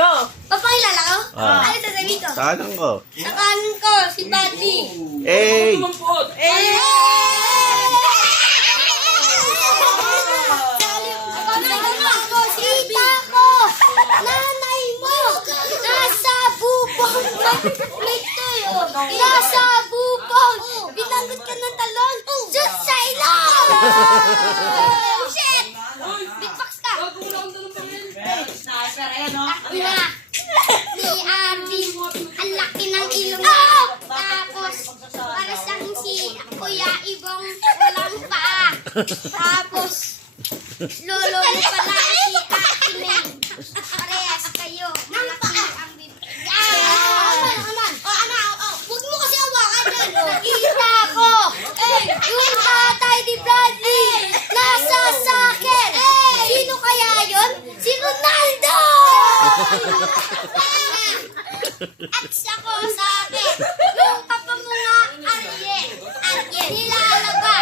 Go! Papakilala ko? Ah. Ano sasabihin ko? Sa kanan ko. Sa kanan ko, si Buddy. Eh! Eh! Tita ko! Nanay mo! Nasa bubong! Nasa bubong! Binanggot ka ng talon! Diyos sa ilong! Shit! Beatbox ka! Na! Ni Abby! Ang laki ng ilong mo! Tapos, para siyang si Kuya Ibong walang paa! Tapos, lolo mo pala si Ate Meng. Parehas kayo. Malaki ang bibig. Huwag mo kasi awakan yan. Nakita ko. Yung tatay ni Bradley. Nasa sakin. Sino kaya yun? Si Ronaldo! At ako sa akin. Yung papa mo nga, Ariel. Nilalaba.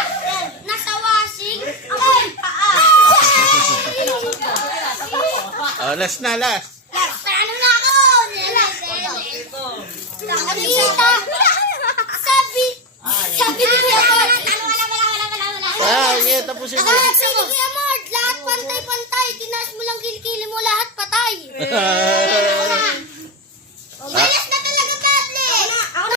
Nasa washing. Ako'y paa. Oh, last na, last. Paano na ako? Nakita. Sabi ni Kuya Mord. Wala. Ah, yeah, tapusin mo. Sabi ni Kuya Mord, lahat pantay-pantay. Tinaas mo lang kilikili mo, lahat patay.